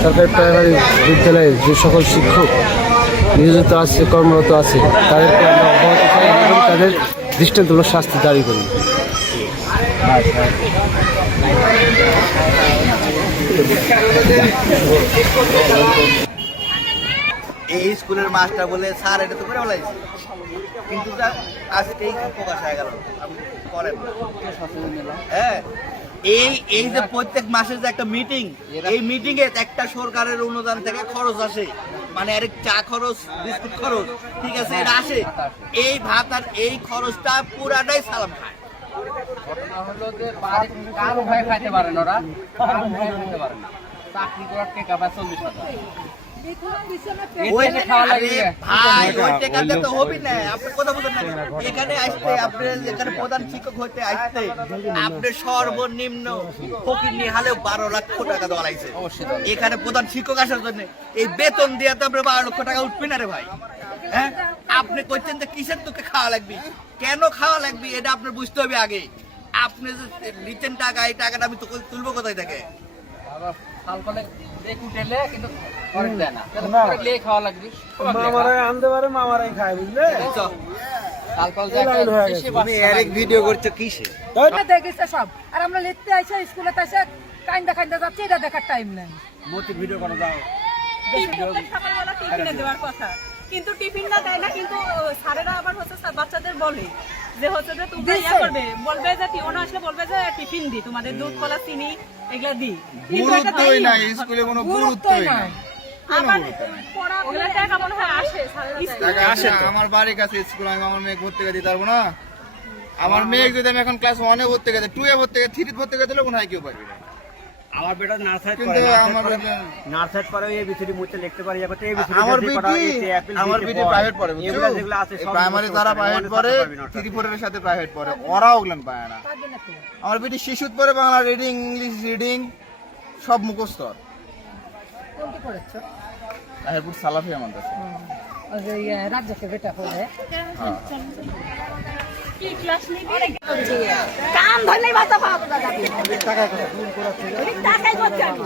সরকারি প্রাইমারি বিদ্যালয়ে যে সকল শিক্ষক নিয়োজিত আছে, কর্মরত আছে, তাদেরকে আমরা অব্যাহত চাই এবং তাদের দৃষ্টান্তমূলক শাস্তি দাবি করি। এই স্কুলের মাস্টার বলে স্যার এটা তো করে বলাইছি, কিন্তু আজকেই প্রকাশ হয়ে গেল করেন না। হ্যাঁ, এই যে প্রত্যেক মাসের যে একটা মিটিং, এই মিটিং এ একটা সরকারের অনুদান থেকে খরচ আসে, মানে আর চা খরচ, বিস্কুট খরচ, ঠিক আছে, এটা আসে। এই ভাত আর এই খরচটা পুরাটাই সালাম খায়। প্রধান শিক্ষক হইতে আসতে আপনি সর্বনিম্ন ফকির হালেও 12 লক্ষ টাকা দেওয়া লাগছে। এখানে প্রধান শিক্ষক আসার জন্য এই বেতন দিয়ে তো আপনার 12 লক্ষ টাকা উঠবে না রে ভাই। হ্যাঁ, আপনি করছেন যে কিসের তোকে খাওয়া লাগবে, কেন খাওয়া লাগবে, এটা আপনার বুঝতে হবে আগে। আপনি যে নিচ্ছেন টাকা, এই টাকাটা আমি তো তুলবো কোথায় থেকে? ভিডিও করছো কিসে? দেখেছে সব, আর আমরা লিখতে আইসা স্কুলে এসে কাইন্দা কাইন্দা যাচ্ছে, এটা দেখার টাইম নেই। ভিডিও করা যাও, সকালবেলা টিফিনে দেওয়ার কথা, কিন্তু টিফিন না দেয় না। কিন্তু স্যারেরা আবার হচ্ছে বাচ্চাদের বলে যে হচ্ছে যে তোমরা ইয়া করবে, বলবে যে টিউন আসলে বলবে যে টিফিন দি, তোমাদের দুধ কলা চিনি এগুলা দি। গুরুত্বই নাই স্কুলে, কোনো গুরুত্বই নাই। আবার পড়াগুলো টাকা মনে হয় আসে। আমার বাড়ির কাছে স্কুল, আমি আমার মেয়ে ভর্তি করে দিতে পারবো না? আমার মেয়ে যদি আমি এখন ক্লাস 1 এ ভর্তি করে 2 এ ভর্তি করে 3 এ ভর্তি করে দিলে মনে হয় কেউ পারবে না। আমার বেটা নার্সারি কিন্তু নার্সারি পরে এবিসিডি মুছতে লিখতে পারি, এখন এবিসিডি আমার বিটি প্রাইভেট পড়ে, এগুলো যেগুলো আছে সব প্রাইমারি যারা প্রাইভেট পড়ে 3-4 এর সাথে প্রাইভেট পড়ে, ওরা ওগুলো পায় না। আমার বিটি শিশুত পড়ে, বাংলা রিডিং, ইংলিশ রিডিং সব মুখস্থ। কোনটি পড়েছো? তারপর সালাফি আমার কাছে। ওই যে রাজ্যকে বেটা পড়ে। কি ক্লাস নিবি? কান ধরলেই মাথা পাবো দাদা। টাকাই করছে আমি।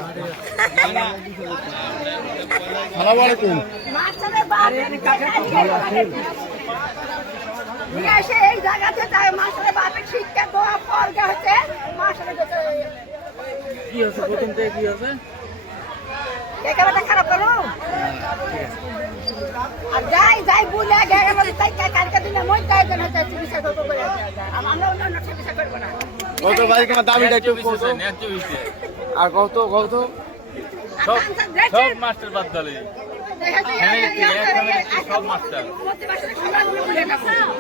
আসসালামু আলাইকুম। মাস্টারের বাপ নিয়ে এসে এই জায়গাতে যায়, মাস্টারের বাপের শিক্ষা দেওয়া পর হচ্ছে মাস্টারের কি হচ্ছে, প্রথম থেকে কি হচ্ছে? একেবারে খারাপ করো। আর যাই যাই বলে গেলে তাই কালকে দিনে মই তাই যেন চিকিৎসা করবো করে আমরা অন্য চিকিৎসা করবো না। কত ভাই কেন দাবিটা একটু কত? আর কত সব মাস্টার বাদ দলে সব মাস্টার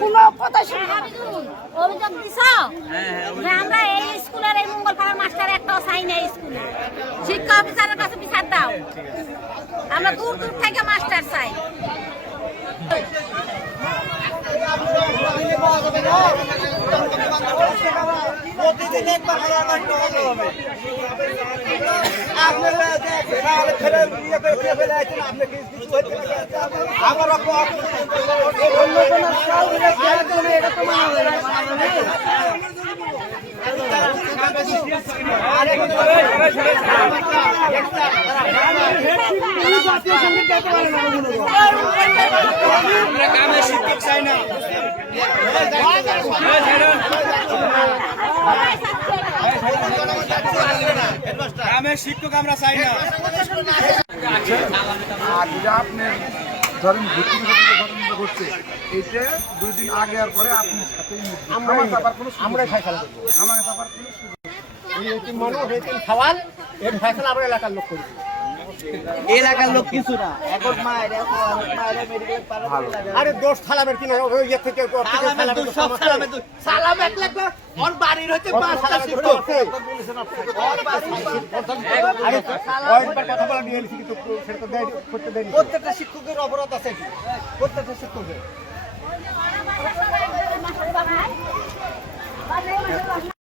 কোনো কথা অভিযোগ দিছ যে আমরা এই স্কুলের এই মঙ্গলপাড়া মাস্টার একটাও চাই না স্কুলে। শিক্ষা অফিসারের কাছে বিচার দাও, আমরা দূর দূর থেকে মাস্টার চাই। প্রতিদিন একবার শিক্ষক চাই না, গ্রামের শিক্ষক আমরা চাই না। আর যেটা আপনি ধরেন ঘটনা ঘটছে, এইটা 2 দিন আগে আর পরে আপনি সাথেই আমরা ফয়সালা করবো, আমার ব্যাপার কোনো খাওয়াল এর ফয়সালা আমরা এলাকার লোক করবো। এলাকার লোক কিছু না, এখন আরে দোষ সালামের কিনা ওই ইয়ে থেকে সালাম 1 লাখ ওর বাড়ির হচ্ছে 5টা শিক্ষক। আরে কথা বলা নিয়ে এসেছি, কিন্তু সেটা তো দেয় করতে দেয়নি। প্রত্যেকটা শিক্ষকের অপরাধ আছে, প্রত্যেকটা শিক্ষকের।